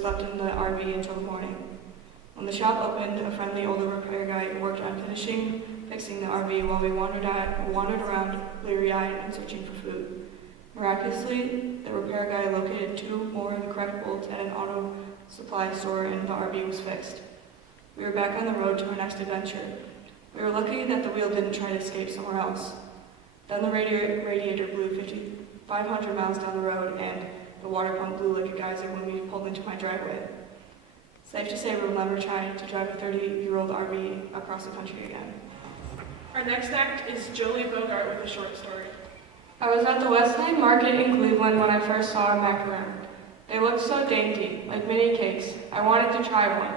slept in the RV until the morning. When the shop opened, a friendly older repair guy worked on fixing the RV while we wandered around bleary-eyed and searching for food. Miraculously, the repair guy located 2 more of the correct bolts at an auto supply store and the RV was fixed. We were back on the road to our next adventure. We were lucky that the wheel didn't try to escape somewhere else. Then the radiator blew 500 miles down the road and the water pump blew like a geyser when we pulled into my driveway. Safe to say we'll never try to drive a 30-year-old RV across the country again. Our next act is Jolie Bogart with a short story. I was at the Wesleyan Market in Cleveland when I first saw a macaroon. They looked so dainty, like mini cakes. I wanted to try one.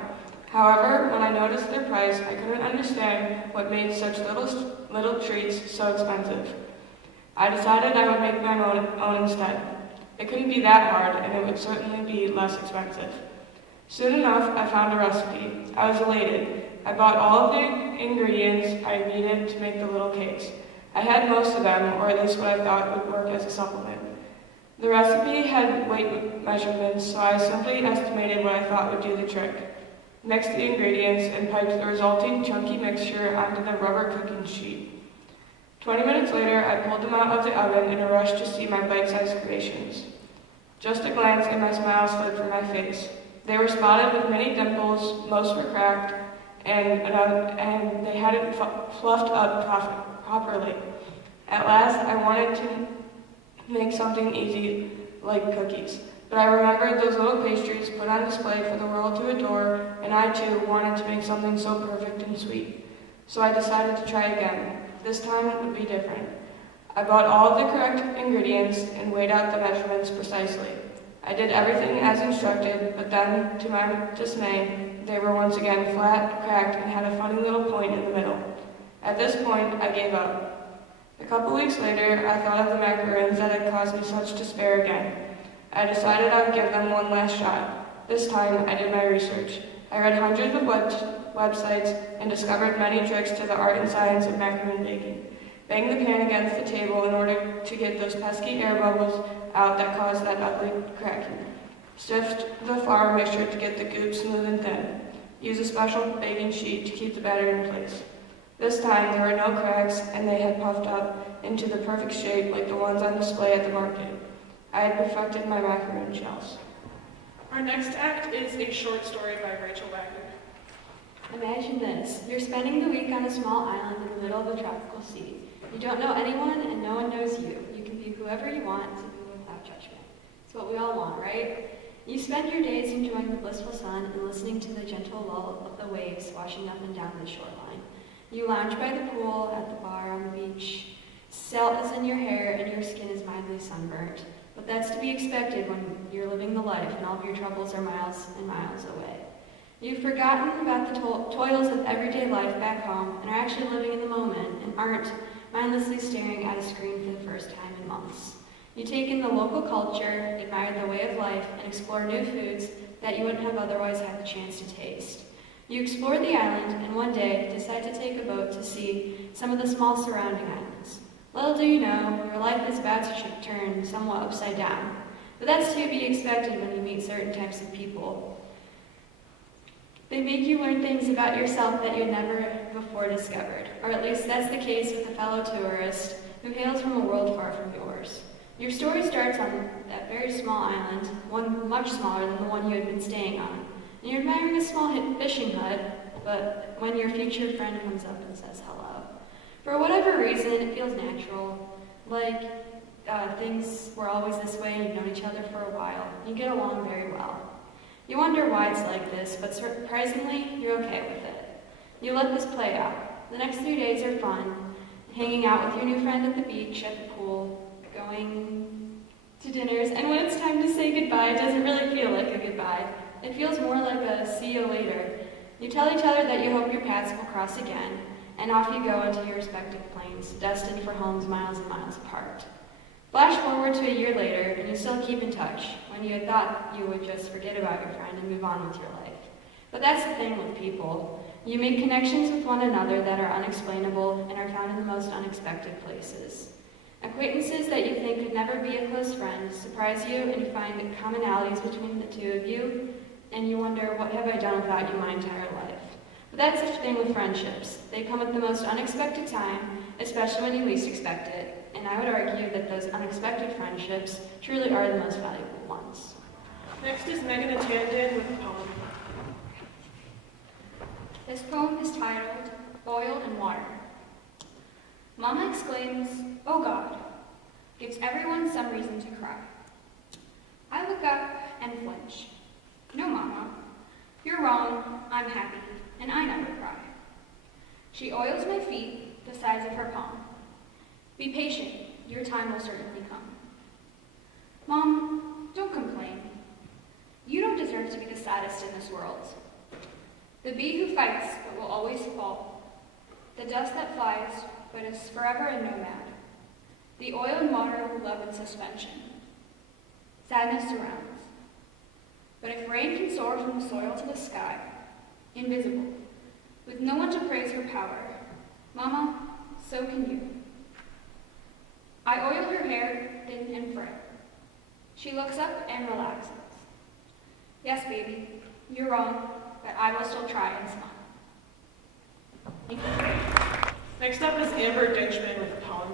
However, when I noticed their price, I couldn't understand what made such little treats so expensive. I decided I would make my own instead. It couldn't be that hard, and it would certainly be less expensive. Soon enough, I found a recipe. I was elated. I bought all of the ingredients I needed to make the little cakes. I had most of them, or at least what I thought would work as a supplement. The recipe had weight measurements, so I simply estimated what I thought would do the trick. Mixed the ingredients and piped the resulting chunky mixture onto the rubber cooking sheet. 20 minutes later, I pulled them out of the oven in a rush to see my bite-sized creations. Just a glance and my smile slid from my face. They were spotted with many dimples, most were cracked, and they hadn't fluffed up properly. At last, I wanted to make something easy like cookies, but I remembered those little pastries put on display for the world to adore, and I too wanted to make something so perfect and sweet. So I decided to try again. This time it would be different. I bought all of the correct ingredients and weighed out the measurements precisely. I did everything as instructed, but then, to my dismay, they were once again flat, cracked, and had a funny little point in the middle. At this point, I gave up. A couple weeks later, I thought of the macaroons that had caused me such despair again. I decided I would give them one last shot. This time, I did my research. I read hundreds of websites and discovered many tricks to the art and science of macaroon baking. Bang the pan against the table in order to get those pesky air bubbles out that cause that ugly cracking. Sift the flour mixture to get the goop smooth and thin. Use a special baking sheet to keep the batter in place. This time there were no cracks and they had puffed up into the perfect shape like the ones on display at the market. I had perfected my macaroon shells. Our next act is a short story by Rachel Wagner. Imagine this. You're spending the week on a small island in the middle of a tropical sea. You don't know anyone and no one knows you. You can be whoever you want to be without judgment. It's what we all want, right? You spend your days enjoying the blissful sun and listening to the gentle lull of the waves washing up and down the shoreline. You lounge by the pool, at the bar, on the beach. Salt is in your hair and your skin is mildly sunburnt. But that's to be expected when you're living the life and all of your troubles are miles and miles away. You've forgotten about the toils of everyday life back home and are actually living in the moment and aren't mindlessly staring at a screen for the first time in months. You take in the local culture, admire the way of life, and explore new foods that you wouldn't have otherwise had the chance to taste. You explore the island and one day decide to take a boat to see some of the small surrounding islands. Little do you know, your life is about to turn somewhat upside down. But that's to be expected when you meet certain types of people. They make you learn things about yourself that you had never before discovered, or at least that's the case with a fellow tourist who hails from a world far from yours. Your story starts on that very small island, one much smaller than the one you had been staying on. And you're admiring a small fishing hut, but when your future friend comes up and says hello, for whatever reason, it feels natural, like things were always this way and you've known each other for a while. You get along very well. You wonder why it's like this, but surprisingly, you're okay with it. You let this play out. The next 3 days are fun, hanging out with your new friend at the beach, at the pool, going to dinners, and when it's time to say goodbye, it doesn't really feel like a goodbye. It feels more like a see you later. You tell each other that you hope your paths will cross again, and off you go into your respective planes, destined for homes miles and miles apart. Flash forward to a year later, and you still keep in touch, when you had thought you would just forget about your friend and move on with your life. But that's the thing with people. You make connections with one another that are unexplainable and are found in the most unexpected places. Acquaintances that you think could never be a close friend surprise you, and you find commonalities between the two of you and you wonder, what have I done without you my entire life? But that's the thing with friendships. They come at the most unexpected time, especially when you least expect it, and I would argue that those unexpected friendships truly are the most valuable ones. Next is Megan Atandon with a poem. This poem is titled Oil and Water. Mama exclaims, "Oh God," gives everyone some reason to cry. I look up and flinch. No, Mama, you're wrong, I'm happy, and I never cry. She oils my feet the size of her palm. Be patient, your time will certainly come. Mom, don't complain. You don't deserve to be the saddest in this world. The bee who fights but will always fall. The dust that flies but is forever a nomad. The oil and water who love in suspension. Sadness surrounds. But if rain can soar from the soil to the sky, invisible, with no one to praise her power, Mama, so can you. I oil her hair, thin and frail. She looks up and relaxes. Yes, baby, you're wrong, but I will still try and smile. Thank you. Next up is Amber Ditchman with a poem.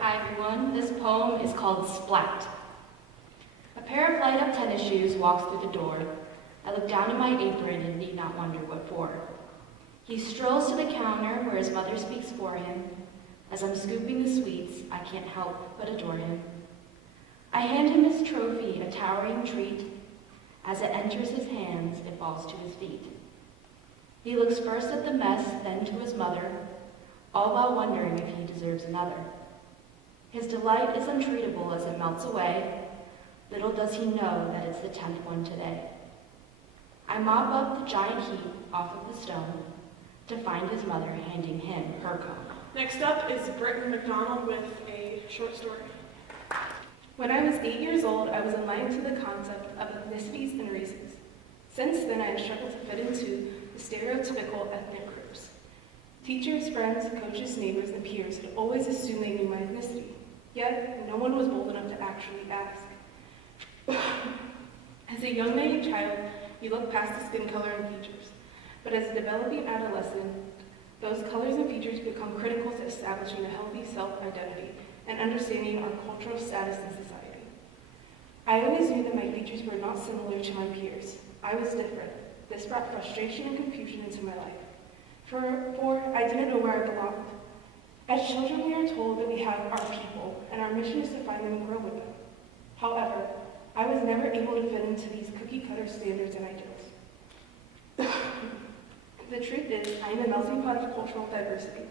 Hi everyone, this poem is called Splat. A pair of light-up tennis shoes walks through the door. I look down at my apron and need not wonder what for. He strolls to the counter where his mother speaks for him. As I'm scooping the sweets, I can't help but adore him. I hand him his trophy, a towering treat. As it enters his hands, it falls to his feet. He looks first at the mess, then to his mother, all while wondering if he deserves another. His delight is untreatable as it melts away. Little does he know that it's the 10th one today. I mop up the giant heap off of the stone to find his mother handing him her cone. Next up is Britton McDonald with a short story. When I was 8 years old, I was enlightened to the concept of ethnicities and races. Since then, I have struggled to fit into the stereotypical ethnic groups. Teachers, friends, coaches, neighbors, and peers had always assumed they knew my ethnicity, yet no one was bold enough to actually ask. As a young naive child, you look past the skin color and features, but as a developing adolescent, those colors and features become critical to establishing a healthy self-identity and understanding our cultural status in society. I always knew that my features were not similar to my peers. I was different. This brought frustration and confusion into my life. For I didn't know where I belonged. As children, we are told that we have our people, and our mission is to find them and grow with them. However, I was never able to fit into these cookie-cutter standards and ideals. The truth is, I am a melting pot of cultural diversity.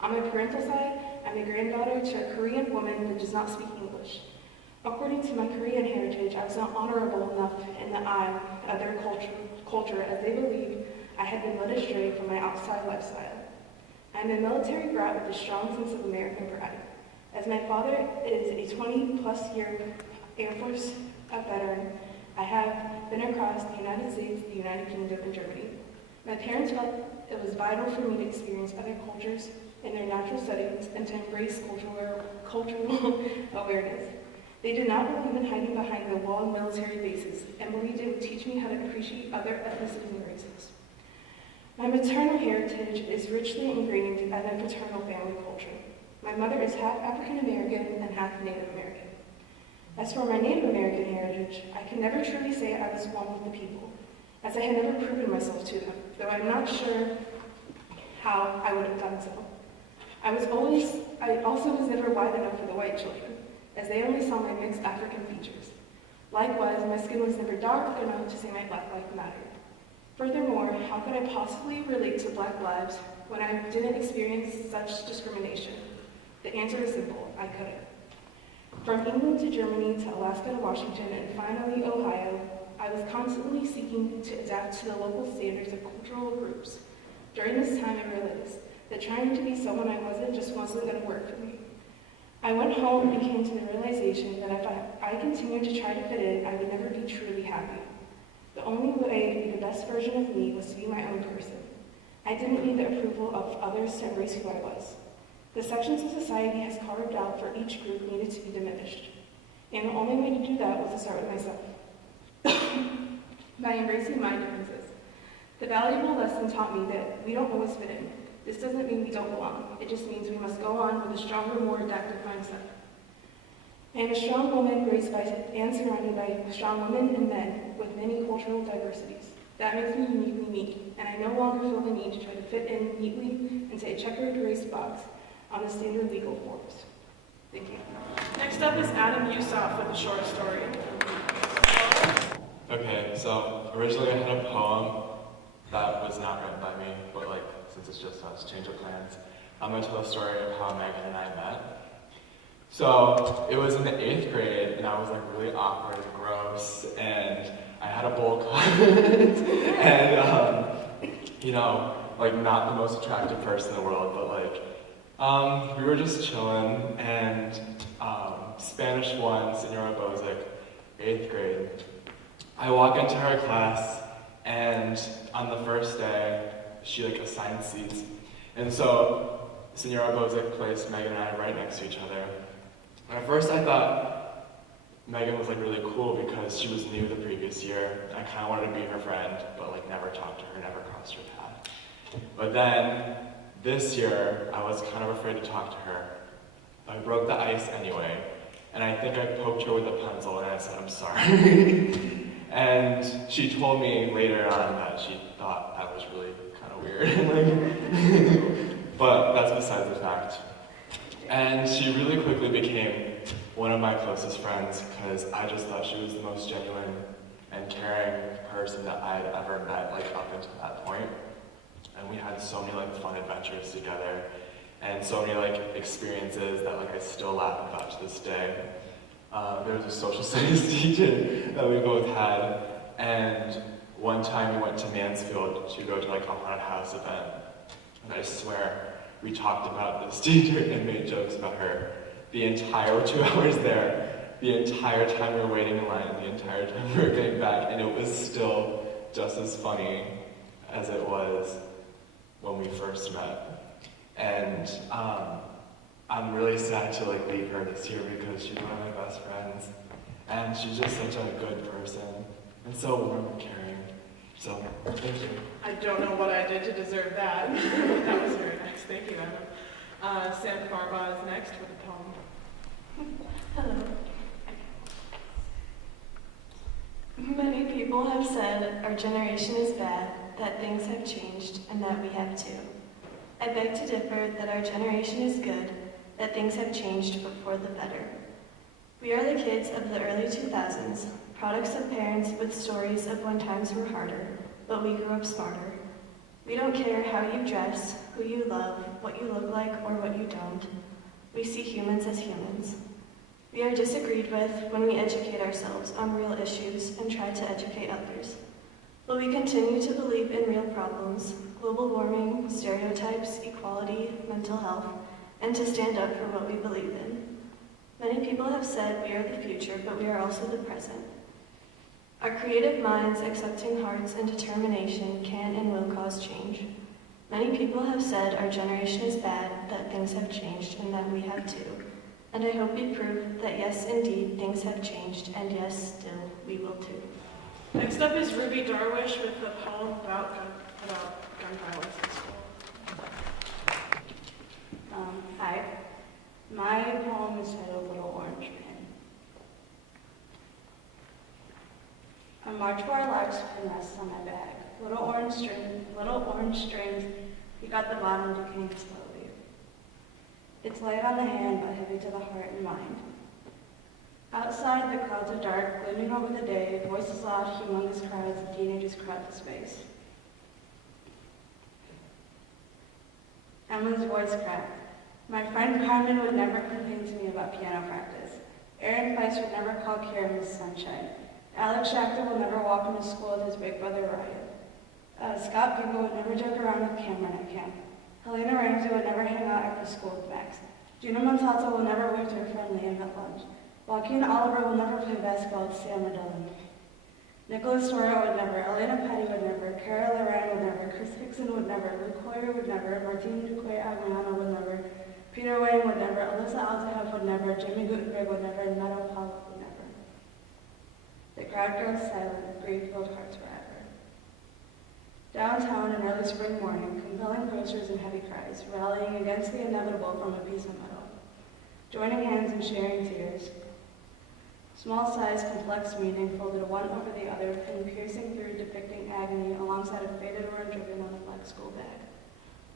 On my parental side, I'm the granddaughter to a Korean woman that does not speak English. According to my Korean heritage, I was not honorable enough in the eye of their culture as they believed I had been led astray from my outside lifestyle. I'm a military brat with a strong sense of American pride. As my father is a 20-plus year Air Force veteran, I have been across the United States, the United Kingdom, and Germany. My parents felt it was vital for me to experience other cultures in their natural settings and to embrace cultural awareness. They did not believe in hiding behind the wall of military bases and believed it would teach me how to appreciate other ethnicities and races. My maternal heritage is richly ingrained in the paternal family culture. My mother is half African American and half Native American. As for my Native American heritage, I can never truly say I was one with the people, as I had never proven myself to them, though I'm not sure how I would have done so. I also was never wide enough for the white children, as they only saw my mixed African features. Likewise, my skin was never dark enough to say my Black life mattered. Furthermore, how could I possibly relate to Black lives when I didn't experience such discrimination? The answer is simple: I couldn't. From England to Germany to Alaska to Washington and finally Ohio, I was constantly seeking to adapt to the local standards of cultural groups. During this time, I realized that trying to be someone I wasn't just wasn't going to work for me. I went home and came to the realization that if I continued to try to fit in, I would never be truly happy. The only way to be the best version of me was to be my own person. I didn't need the approval of others to embrace who I was. The sections of society has carved out for each group needed to be diminished. And the only way to do that was to start with myself. by embracing my differences. The valuable lesson taught me that we don't always fit in. This doesn't mean we don't belong. It just means we must go on with a stronger, more adaptive mindset. I am a strong woman raised by and surrounded by strong women and men with many cultural diversities. That makes me uniquely me, and I no longer feel the need to try to fit in neatly into a checkered race box on the standard legal forms. Thank you. Next up is Adam Yusuf with a short story. Okay, so originally I had a poem that was not written by me, but like, since it's just us, change of plans, I'm gonna tell the story of how Megan and I met. So it was in the 8th grade, and I was like really awkward and gross, and I had a bowl cut, and you know, like not the most attractive person in the world, but like, we were just chilling, and Spanish 1, Senora Bozic, 8th grade. I walk into her class, and on the first day, she like assigned seats, and so Senora Bozic placed Megan and I right next to each other. And at first I thought Megan was like really cool because she was new the previous year. I kind of wanted to be her friend, but like never talked to her, never crossed her path. But then this year, I was kind of afraid to talk to her. I broke the ice anyway, and I think I poked her with a pencil and I said, "I'm sorry." And she told me later on that she thought that was really kind of weird. But that's besides the fact. And she really quickly became one of my closest friends because I just thought she was the most genuine and caring person that I had ever met, like up until that point. And we had so many like fun adventures together and so many like experiences that like I still laugh about to this day. There was a social studies teacher that we both had, and one time we went to Mansfield to go to like a haunted house event, and I swear we talked about this teacher and made jokes about her the entire 2 hours there, the entire time we were waiting in line, the entire time we were getting back, and it was still just as funny as it was when we first met. And I'm really sad to like leave her this year because she's one of my best friends, and she's just such a good person and so warm and caring. So, thank you. I don't know what I did to deserve that. That was very nice. Thank you, Adam. Sam Farba is next with a poem. Hello. Many people have said our generation is bad, that things have changed, and that we have too. I beg to differ that our generation is good, that things have changed but for the better. We are the kids of the early 2000s, products of parents with stories of when times were harder, but we grew up smarter. We don't care how you dress, who you love, what you look like, or what you don't. We see humans as humans. We are disagreed with when we educate ourselves on real issues and try to educate others. But we continue to believe in real problems, global warming, stereotypes, equality, mental health, and to stand up for what we believe in. Many people have said we are the future, but we are also the present. Our creative minds, accepting hearts, and determination can and will cause change. Many people have said our generation is bad, that things have changed, and that we have too. And I hope we prove that yes, indeed, things have changed, and yes, still, we will too. Next up is Ruby Darwish with a poem about gun violence in school. Hi. My poem is titled Little Orange Man. On March for our lives put nests on my bag. Little orange strings, you got the bottom decaying slowly. It's light on the hand, but heavy to the heart and mind. Outside, the clouds are dark, gleaming over the day, voices loud, humongous crowds of teenagers crowd the space. Emily's voice cracked. My friend Carmen would never complain to me about piano practice. Aaron Price would never call Karen Miss Sunshine. Alex Schachter will never walk into school with his big brother Ryan. Scott Bingo would never joke around with Cameron at camp. Helena Ramsey would never hang out after school with Max. Gina Montalto will never wave to her friend Liam at lunch. Joaquin Oliver will never play basketball with Sam or Dylan. Nicholas Sawyer would never, Elena Petty would never, Carol Loran would never, Chris Hickson would never, Luke Hoyer would never, Martin Duque Aguiano would never, Peter Wayne would never, Alyssa Alzahev would never, Jimmy Gutenberg would never, and Meadow Pollock would never. The crowd grows silent, grief-filled hearts rise. Downtown in early spring morning, compelling posters and heavy cries, rallying against the inevitable from a piece of metal. Joining hands and sharing tears. Small size, complex meaning folded one over the other, and piercing through, depicting agony alongside a faded orange ribbon on a black school bag.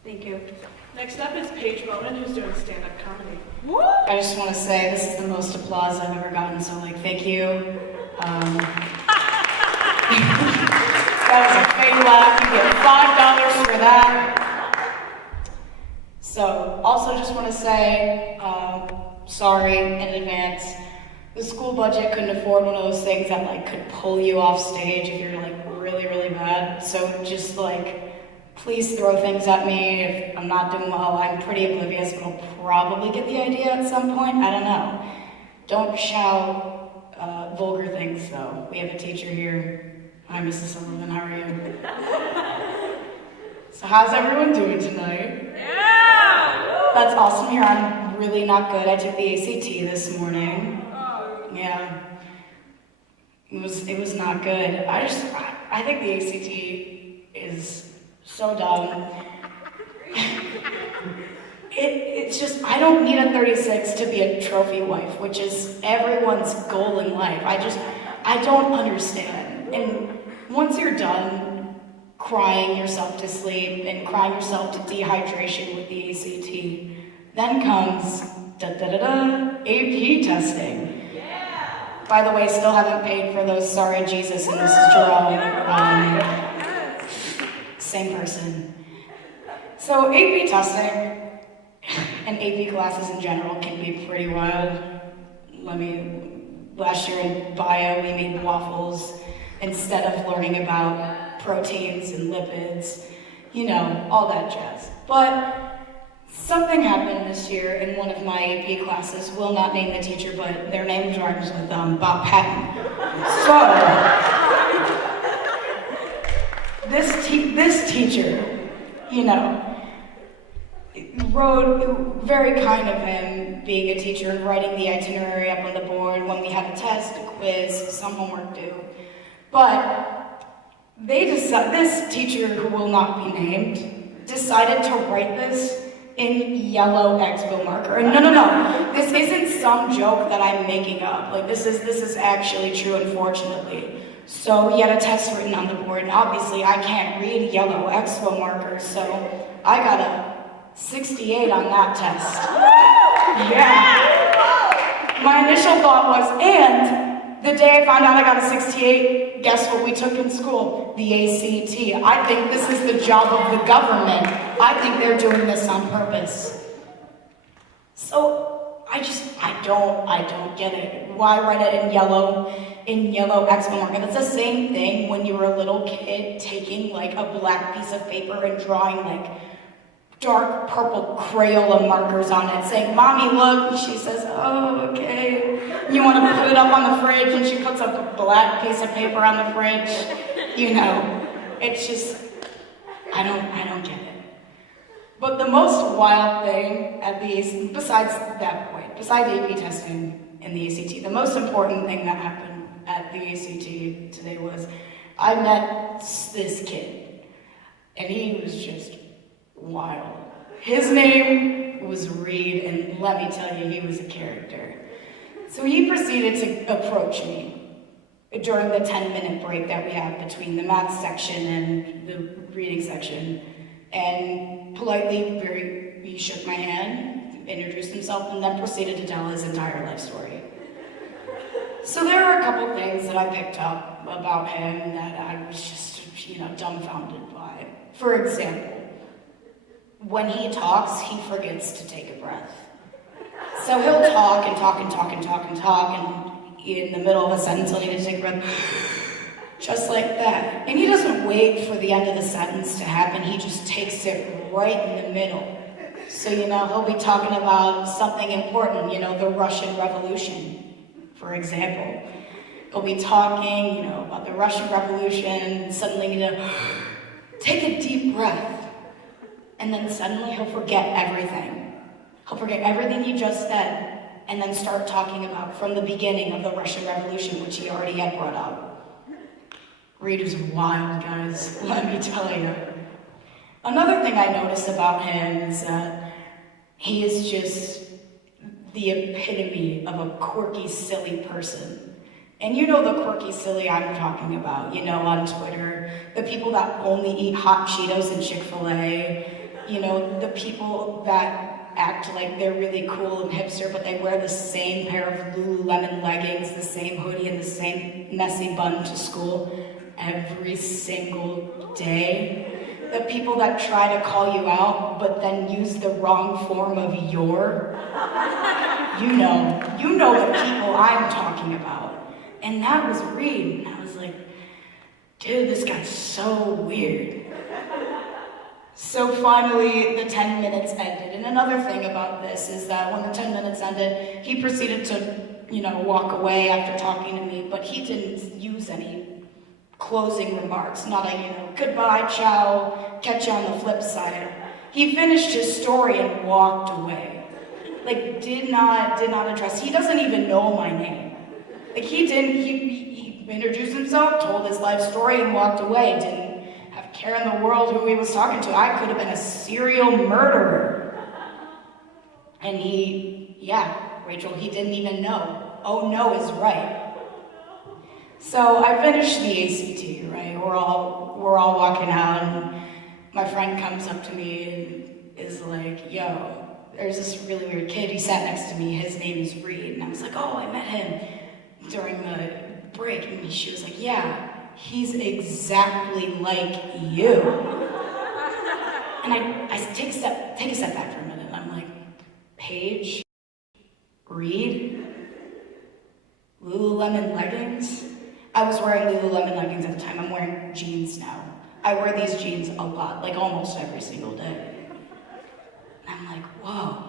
Thank you. Next up is Paige Bowman, who's doing stand-up comedy. I just want to say this is the most applause I've ever gotten, so thank you. That was a fake laugh. You get $5 for that. So, also just want to say, sorry in advance. The school budget couldn't afford one of those things that could pull you off stage if you're really, really bad. So just please throw things at me if I'm not doing well. I'm pretty oblivious, but I'll probably get the idea at some point. I don't know. Don't shout vulgar things, though. We have a teacher here. Hi, Mrs. Sullivan. How are you? So how's everyone doing tonight? Yeah! That's awesome here. I'm really not good. I took the ACT this morning. Yeah. It was not good. I think the ACT is so dumb. It's just, I don't need a 36 to be a trophy wife, which is everyone's goal in life. I don't understand. And once you're done crying yourself to sleep and crying yourself to dehydration with the ACT, then comes AP testing. By the way, still haven't paid for those Sorry Jesus and Mrs. Jerome. Same person. So AP testing and AP classes in general can be pretty wild. Last year in bio, we made waffles instead of learning about proteins and lipids, all that jazz. But something happened this year in one of my AP classes. Will not name the teacher, but their name rhymes with Bob Patton. So this teacher, wrote, very kind of him being a teacher and writing the itinerary up on the board when we had a test, a quiz, some homework due. But this teacher, who will not be named, decided to write this in yellow expo marker. And no, this isn't some joke that I'm making up. This is actually true, unfortunately. So he had a test written on the board, and obviously I can't read yellow expo markers, so I got a 68 on that test. Yeah. My initial thought was, and the day I found out I got a 68, guess what we took in school? The ACT. I think this is the job of the government. I think they're doing this on purpose. So I don't get it. Why write it in yellow expo marker? That's the same thing when you were a little kid taking a black piece of paper and drawing dark purple Crayola markers on it, saying, "Mommy, look." And she says, "Oh, okay." You want to put it up on the fridge, and she puts up a black piece of paper on the fridge. It's just, I don't get it. But the most wild thing besides AP testing and the ACT, the most important thing that happened at the ACT today was I met this kid, and he was just wild. His name was Reed, and let me tell you, he was a character. So he proceeded to approach me during the 10-minute break that we have between the math section and the reading section, and politely, he shook my hand, introduced himself, and then proceeded to tell his entire life story. So there are a couple things that I picked up about him that I was just, dumbfounded by. For example, when he talks, he forgets to take a breath. So he'll talk and talk and talk and talk and talk, and in the middle of a sentence, he'll need to take a breath, just like that. And he doesn't wait for the end of the sentence to happen, he just takes it right in the middle. So, he'll be talking about something important, the Russian Revolution, for example. He'll be talking, about the Russian Revolution, and suddenly, take a deep breath. And then suddenly he'll forget everything. He'll forget everything you just said, and then start talking about from the beginning of the Russian Revolution, which he already had brought up. Reed is wild, guys, let me tell you. Another thing I noticed about him is that he is just the epitome of a quirky, silly person. And you know the quirky, silly I'm talking about, you know, on Twitter. The people that only eat hot Cheetos and Chick-fil-A. You know, the people that act like they're really cool and hipster, but they wear the same pair of Lululemon leggings, the same hoodie, and the same messy bun to school every single day. The people that try to call you out, but then use the wrong form of your. You know the people I'm talking about. And that was Reed. And I was like, dude, this guy's so weird. So finally, the 10 minutes ended. And another thing about this is that when the 10 minutes ended, he proceeded to, walk away after talking to me, but he didn't use any closing remarks. Not a, goodbye, ciao, catch you on the flip side. He finished his story and walked away. Like, did not address, he doesn't even know my name. Like, he introduced himself, told his life story, and walked away. Didn't have a care in the world who he was talking to. I could have been a serial murderer. And Rachel, he didn't even know. Oh no is right. So I finished the ACT, right? We're all walking out, and my friend comes up to me and is like, yo, there's this really weird kid. He sat next to me. His name is Reed. And I was like, oh, I met him during the break. And she was like, yeah, he's exactly like you. And I take a step back for a minute. And I'm like, Paige, Reed, Lululemon leggings. I was wearing Lululemon leggings at the time. I'm wearing jeans now. I wear these jeans a lot, like almost every single day. And I'm like, whoa,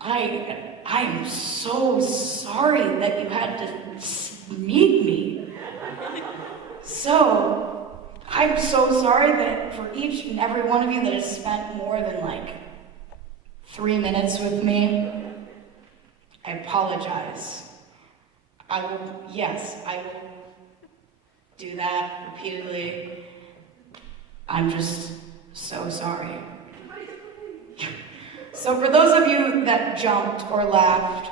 I am so sorry that you had to meet me. So, I'm so sorry that for each and every one of you that has spent more than 3 minutes with me, I apologize. I will do that repeatedly. I'm just so sorry. So for those of you that jumped or laughed,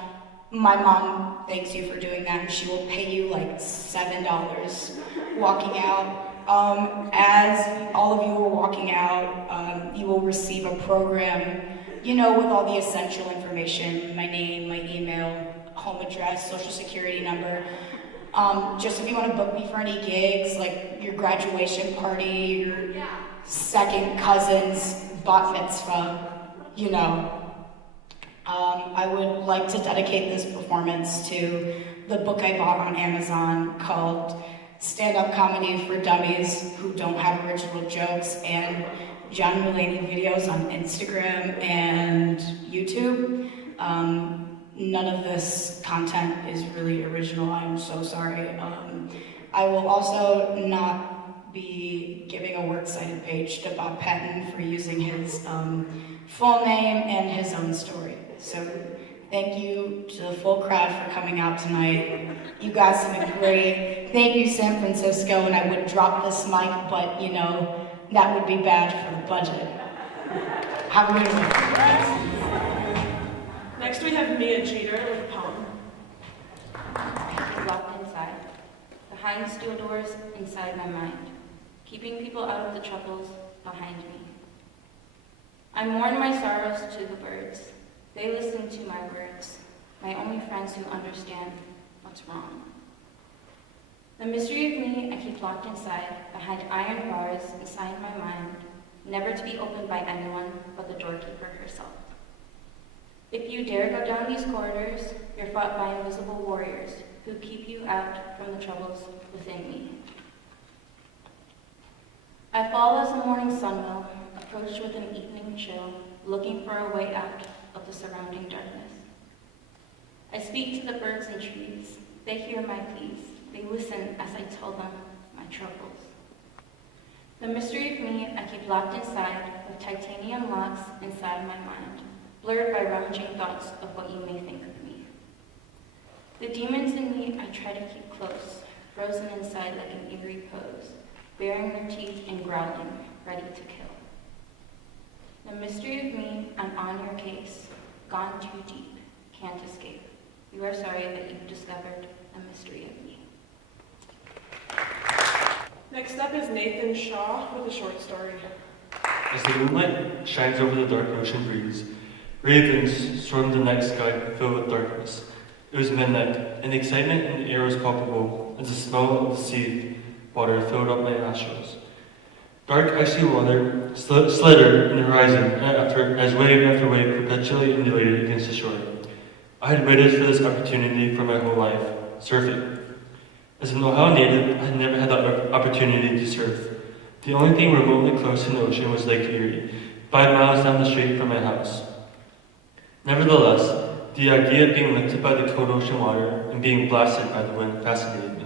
my mom thanks you for doing that, and she will pay you $7 walking out. As all of you are walking out, you will receive a program, with all the essential information, my name, my email, home address, social security number. Just if you want to book me for any gigs, like your graduation party, your second cousin's bat mitzvah, I would like to dedicate this performance to the book I bought on Amazon called Stand-Up Comedy for Dummies Who Don't Have Original Jokes, and John Mulaney videos on Instagram and YouTube. None of this content is really original. I'm so sorry. I will also not be giving a works cited page to Bob Patton for using his full name and his own story. So thank you to the full crowd for coming out tonight. You guys have been great. Thank you, San Francisco. And I would drop this mic, but that would be bad for the budget. Have a good one. Next we have Mia Jeter with a poem. Locked inside, behind steel doors inside my mind, keeping people out of the troubles behind me. I mourn my sorrows to the birds. They listen to my words, my only friends who understand what's wrong. The mystery of me I keep locked inside, behind iron bars inside my mind, never to be opened by anyone but the doorkeeper herself. If you dare go down these corridors, you're fought by invisible warriors who keep you out from the troubles within me. I fall as the morning sun will, approached with an evening chill, looking for a way out of the surrounding darkness. I speak to the birds and trees. They hear my pleas. They listen as I tell them my troubles. The mystery of me I keep locked inside with titanium locks inside my mind, blurred by rummaging thoughts of what you may think of me. The demons in me I try to keep close, frozen inside like an eerie pose, baring their teeth and growling, ready to kill. The mystery of me, I'm on your case, gone too deep, can't escape. We are sorry that you've discovered a mystery of me. Next up is Nathan Shaw with a short story. As the moonlight shines over the dark ocean breeze, ravens swarmed the night sky filled with darkness. It was midnight, and the excitement in the air was palpable as the smell of the sea water filled up my nostrils. Dark, icy water slithered in the horizon as wave after wave perpetually undulated against the shore. I had waited for this opportunity for my whole life, surfing. As an Ohio native, I had never had the opportunity to surf. The only thing remotely close to the ocean was Lake Erie, 5 miles down the street from my house. Nevertheless, the idea of being lifted by the cold ocean water and being blasted by the wind fascinated me.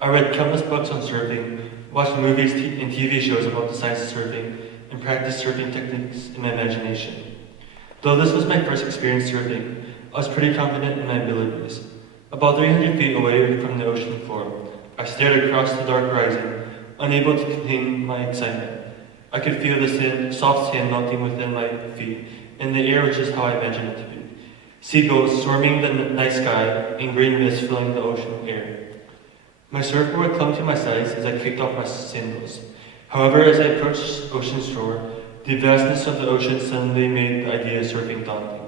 I read countless books on surfing, watched movies and TV shows about the science of surfing, and practiced surfing techniques in my imagination. Though this was my first experience surfing, I was pretty confident in my abilities. About 300 feet away from the ocean floor, I stared across the dark horizon, unable to contain my excitement. I could feel the soft sand melting within my feet, and the air was just how I imagined it to be. Seagulls swarming the night sky and green mist filling the ocean air. My surfboard clung to my sides as I kicked off my sandals. However, as I approached the ocean shore, the vastness of the ocean suddenly made the idea of surfing daunting.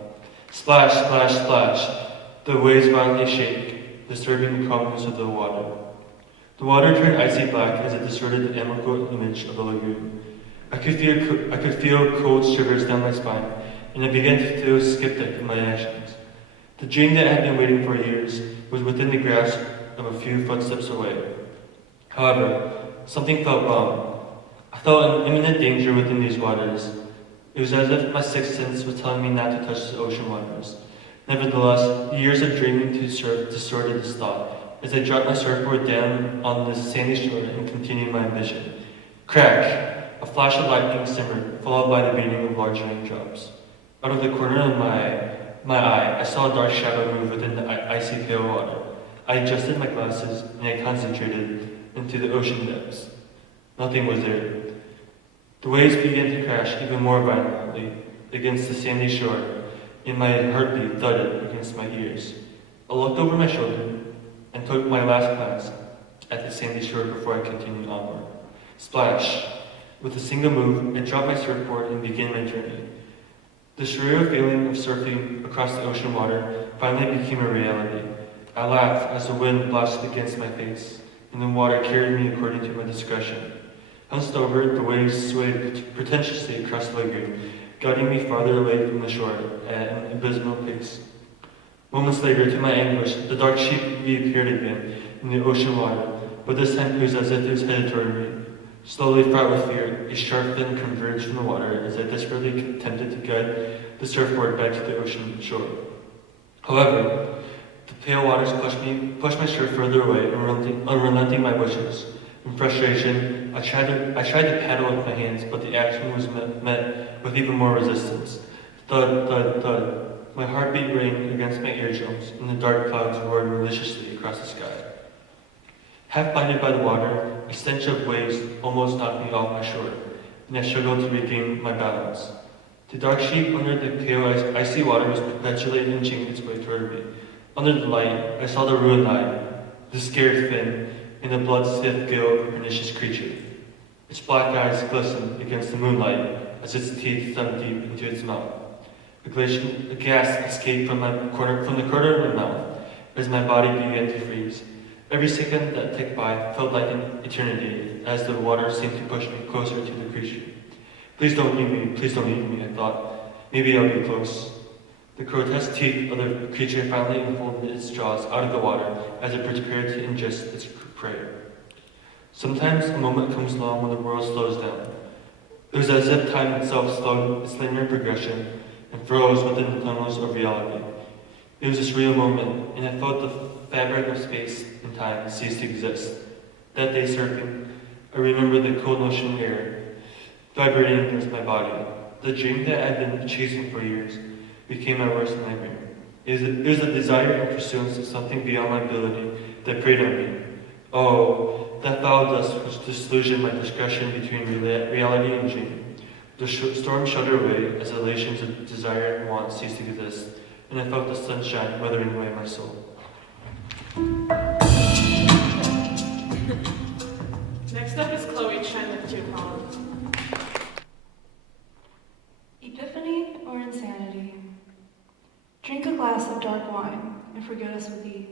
Splash, splash, splash. The waves violently shake, disturbing the calmness of the water. The water turned icy black as it distorted the emerald image of the lagoon. I could feel cold shivers down my spine, and I began to feel skeptic in my actions. The dream that I had been waiting for years was within the grasp of a few footsteps away. However, something felt wrong. I felt an imminent danger within these waters. It was as if my sixth sense was telling me not to touch the ocean waters. Nevertheless, the years of dreaming to surf distorted this thought as I dropped my surfboard down on the sandy shore and continued my ambition. Crack! A flash of lightning simmered, followed by the beating of large raindrops. Out of the corner of my eye, I saw a dark shadow move within the icy pale water. I adjusted my glasses and I concentrated into the ocean depths. Nothing was there. The waves began to crash even more violently against the sandy shore, and my heartbeat thudded against my ears. I looked over my shoulder and took my last glance at the sandy shore before I continued onward. Splash! With a single move, I dropped my surfboard and began my journey. The surreal feeling of surfing across the ocean water finally became a reality. I laughed as the wind blasted against my face, and the water carried me according to my discretion. Hunched over, the waves swayed pretentiously across the lagoon, guiding me farther away from the shore at an abysmal pace. Moments later, to my anguish, the dark sheep reappeared again in the ocean water, but this time it was as if it was headed toward me. Slowly, fraught with fear, a sharp fin converged from the water as I desperately attempted to guide the surfboard back to the ocean shore. However, the pale waters pushed my surf further away, unrelenting my wishes. In frustration, I tried to paddle with my hands, but the action was met with even more resistance. Thud, thud, thud. My heartbeat rang against my eardrums, and the dark clouds roared maliciously across the sky. Half blinded by the water, a stench of waves almost knocked me off my shore, and I struggled to regain my balance. The dark sheep under the pale icy water was perpetually inching its way toward me. Under the light, I saw the ruined eye, the scared fin, and the blood-stiff gill of a pernicious creature. Its black eyes glistened against the moonlight as its teeth sunk deep into its mouth. A gasp escaped from the corner of my mouth as my body began to freeze. Every second that ticked by felt like an eternity as the water seemed to push me closer to the creature. Please don't eat me, please don't eat me, I thought. Maybe I'll be close. The grotesque teeth of the creature finally unfolded its jaws out of the water as it prepared to ingest its prey. Sometimes a moment comes along when the world slows down. It was as if time itself slowed its linear progression and froze within the tunnels of reality. It was a surreal moment, and I felt the fabric of space and time cease to exist. That day surfing, I remember the cold ocean air vibrating against my body. The dream that I had been chasing for years became my worst nightmare. It was a desire and pursuance of something beyond my ability that preyed on me. Oh, that foul dust which disillusioned my discretion between reality and dream. The storm shuddered away as elations of desire and want ceased to exist, and I felt the sunshine weathering away my soul. Next up is Chloe Chen with 2 poems. Epiphany or insanity? Drink a glass of dark wine and forget us with ease.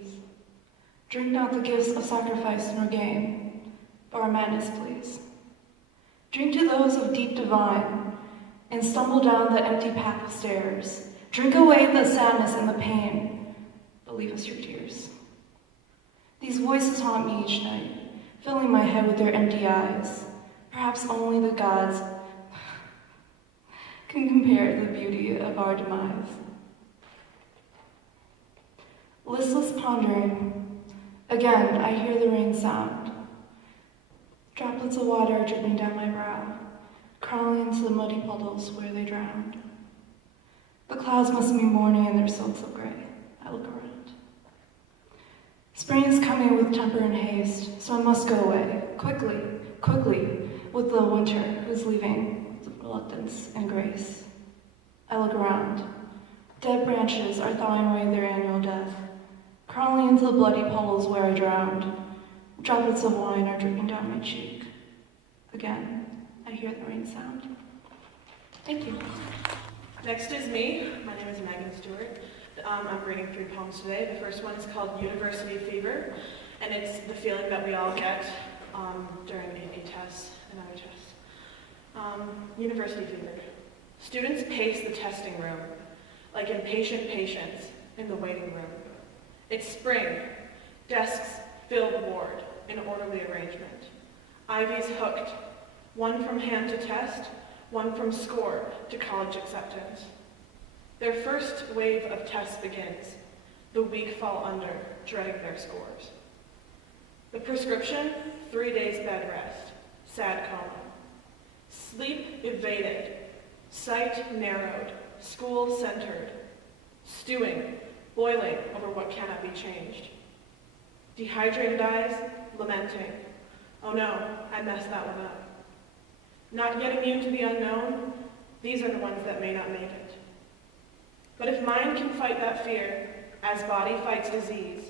Drink not the gifts of sacrifice nor gain, but our madness please. Drink to those of deep divine and stumble down the empty path of stairs. Drink away the sadness and the pain, but leave us your tears. These voices haunt me each night, filling my head with their empty eyes. Perhaps only the gods can compare the beauty of our demise. Listless pondering, again I hear the rain sound. Droplets of water are dripping down my brow, crawling into the muddy puddles where they drowned. The clouds must be mourning in their silks of gray. I look around. Spring is coming with temper and haste, so I must go away, quickly, quickly, with the winter who's leaving with reluctance and grace. I look around. Dead branches are thawing away their annual death, crawling into the bloody puddles where I drowned. Droplets of wine are dripping down my cheek. Again, I hear the rain sound. Thank you. Next is me. My name is Megan Stewart. I'm reading 3 poems today. The first one is called University Fever, and it's the feeling that we all get during AP tests and other tests. University Fever. Students pace the testing room like impatient patients in the waiting room. It's spring. Desks fill the ward in orderly arrangement. Ivies hooked, one from hand to test, one from score to college acceptance. Their first wave of tests begins. The weak fall under, dreading their scores. The prescription, 3 days bed rest, sad coma. Sleep evaded, sight narrowed, school centered. Stewing, boiling over what cannot be changed. Dehydrated eyes, lamenting. Oh no, I messed that one up. Not yet immune to the unknown, these are the ones that may not make it. But if mind can fight that fear, as body fights disease,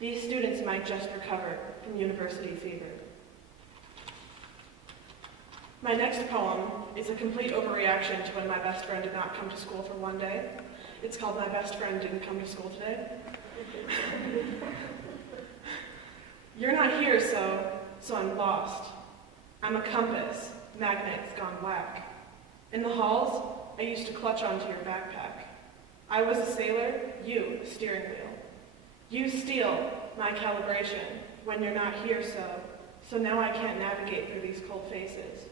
these students might just recover from university fever. My next poem is a complete overreaction to when my best friend did not come to school for one day. It's called My Best Friend Didn't Come to School Today. You're not here, so I'm lost. I'm a compass, magnets gone whack. In the halls, I used to clutch onto your backpack. I was a sailor, you a steering wheel. You steal my calibration when you're not here, so now I can't navigate through these cold faces.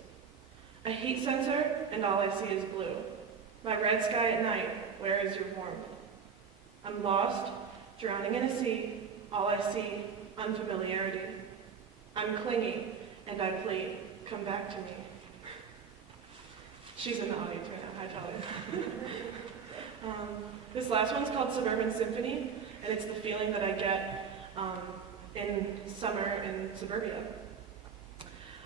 A heat sensor, and all I see is blue. My red sky at night, where is your warmth? I'm lost, drowning in a sea, all I see, unfamiliarity. I'm clingy, and I plead, come back to me. She's in the audience right now, hi Talia. This last one's called Suburban Symphony, and it's the feeling that I get in summer in suburbia.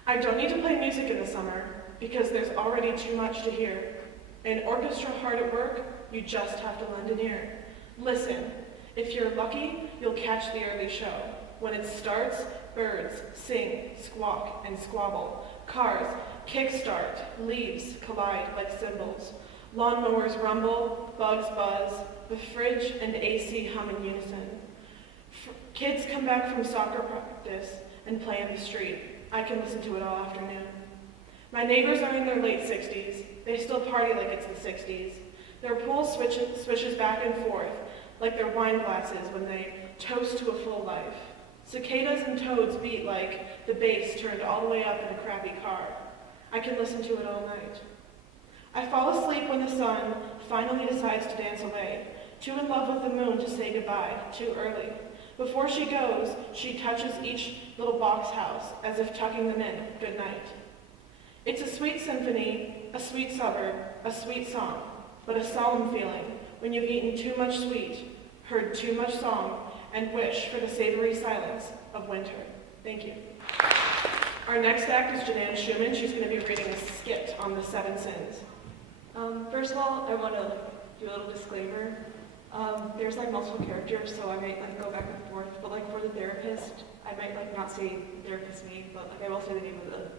I don't need to play music in the summer, because there's already too much to hear. An orchestra hard at work, you just have to lend an ear. Listen, if you're lucky, you'll catch the early show. When it starts, birds sing, squawk, and squabble. Cars kickstart, leaves collide like cymbals. Lawnmowers rumble, bugs buzz, the fridge and AC hum in unison. Kids come back from soccer practice and play in the street. I can listen to it all afternoon. My neighbors are in their late 60s. They still party like it's the 60s. Their pool swishes back and forth like their wine glasses when they toast to a full life. Cicadas and toads beat like the bass turned all the way up in a crappy car. I can listen to it all night. I fall asleep when the sun finally decides to dance away, too in love with the moon to say goodbye, too early. Before she goes, she touches each little box house as if tucking them in, good night. It's a sweet symphony, a sweet suburb, a sweet song, but a solemn feeling when you've eaten too much sweet, heard too much song, and wish for the savory silence of winter. Thank you. Our next act is Janana Schumann. She's going to be reading a skit on the 7 sins. First of all, I want to do a little disclaimer. There's like multiple characters, so I might like go back and forth. But like for the therapist, I might like not say therapist's name, but like I will say the name of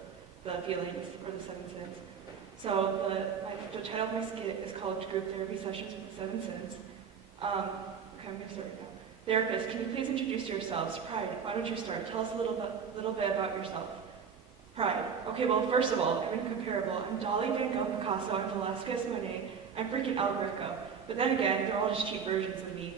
the feelings or the 7 sins. So the title of my skit is called Group Therapy Sessions with the 7 sins. Okay, I'm gonna start right now. Therapist, can you please introduce yourselves? Pride, why don't you start? Tell us a little bit about yourself. Pride. Okay, well, first of all, I'm incomparable. I'm Dali, Van Gogh, Picasso, I'm Velázquez, Monet, I'm freaking El Greco. But then again, they're all just cheap versions of me.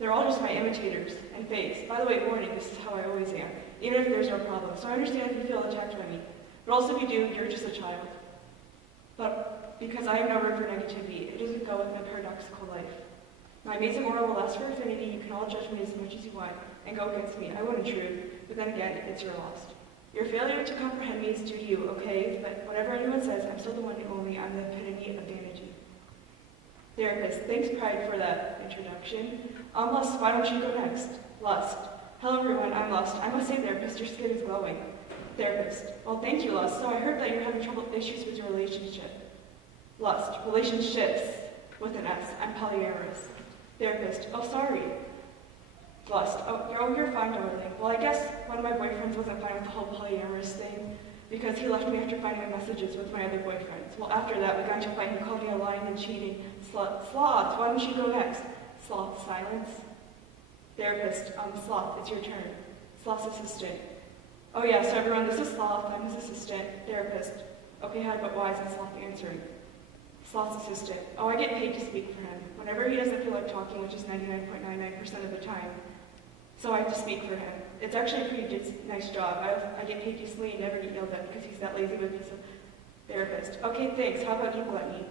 They're all just my imitators and fakes. By the way, warning, this is how I always am, even if there's no problem. So I understand if you feel attacked by me. But also if you do, you're just a child. But because I have no room for negativity, it doesn't go with my paradoxical life. My amazing aura will last for infinity. You can all judge me as much as you want and go against me. I won't intrude, but then again, it's your loss. Your failure to comprehend me is due to you, okay? But whatever anyone says, I'm still the one and only. I'm the epitome of vanity. Therapist, thanks Pride for that introduction. Lust, why don't you go next? Lust. Hello everyone, I'm Lust. I must say therapist, your skin is glowing. Therapist, well thank you Lust. So I heard that you're having issues with your relationship. Lust, relationships with an S. I'm polyamorous. Therapist, oh sorry. Lust, oh you're fine darling. Well I guess one of my boyfriends wasn't fine with the whole polyamorous thing because he left me after finding my messages with my other boyfriends. Well after that we got into a fight and he called me a lying and cheating. Sloth, why don't you go next? Sloth, silence. Therapist, Sloth, it's your turn. Sloth's assistant. Oh yeah, so everyone, this is Sloth, I'm his assistant. Therapist, okay, but why isn't Sloth answering? Sloth's assistant, oh I get paid to speak for him. Whenever he doesn't feel like talking, which is 99.99% of the time. So I have to speak for him. It's actually a pretty nice job. I get paid decently and never get yelled at because he's that lazy with his therapist. Okay, thanks. How about you, Gluttony?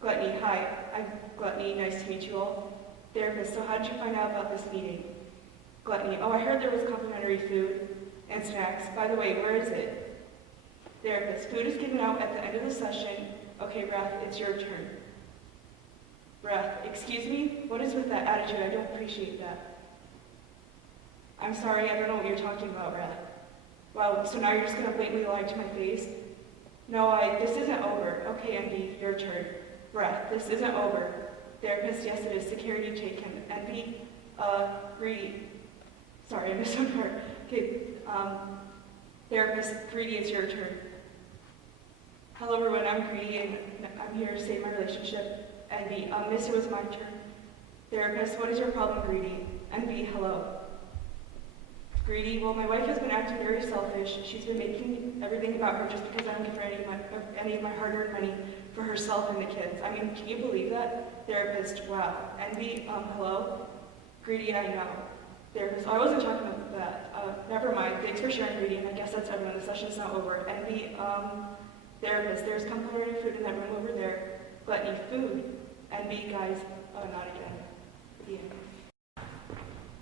Gluttony, hi. I'm Gluttony. Nice to meet you all. Therapist, so how did you find out about this meeting? Gluttony, oh, I heard there was complimentary food and snacks. By the way, where is it? Therapist, food is given out at the end of the session. Okay, Wrath, it's your turn. Wrath, excuse me? What is with that attitude? I don't appreciate that. I'm sorry, I don't know what you're talking about, Wrath. Wow, so now you're just gonna blatantly lie to my face? No, this isn't over. Okay, Envy, your turn. Wrath, this isn't over. Therapist, yes it is. Security, take him. Envy, Greedy. Sorry, I missed one part. Okay, Therapist, Greedy, it's your turn. Hello everyone, I'm Greedy and I'm here to save my relationship. Envy, Miss, it was my turn. Therapist, what is your problem, Greedy? Envy, hello. Greedy, well my wife has been acting very selfish. She's been making everything about her just because I don't give her any of my hard-earned money for herself and the kids. I mean, can you believe that? Therapist, wow. Envy, hello? Greedy, I know. Therapist, I wasn't talking about that. Never mind, thanks for sharing, Greedy, and I guess that's everyone, the session's not over. Envy, Therapist, there's complimentary food in that room over there. Gluttony, food. Envy, guys, not again. The end.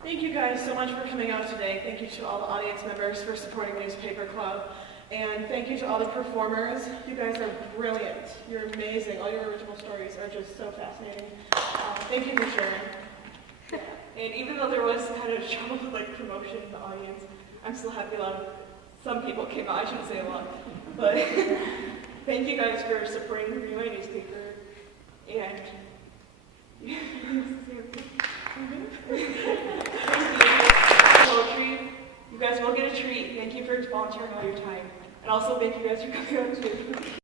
Thank you guys so much for coming out today. Thank you to all the audience members for supporting Newspaper Club. And thank you to all the performers. You guys are brilliant. You're amazing. All your original stories are just so fascinating. Thank you for sharing. And even though there was kind of trouble with like promotion in the audience, I'm still happy some people came out. I shouldn't say a lot. But thank you guys for supporting the my newspaper. And poetry. You guys will get a treat. Thank you for volunteering all your time. And also thank you guys for coming out too.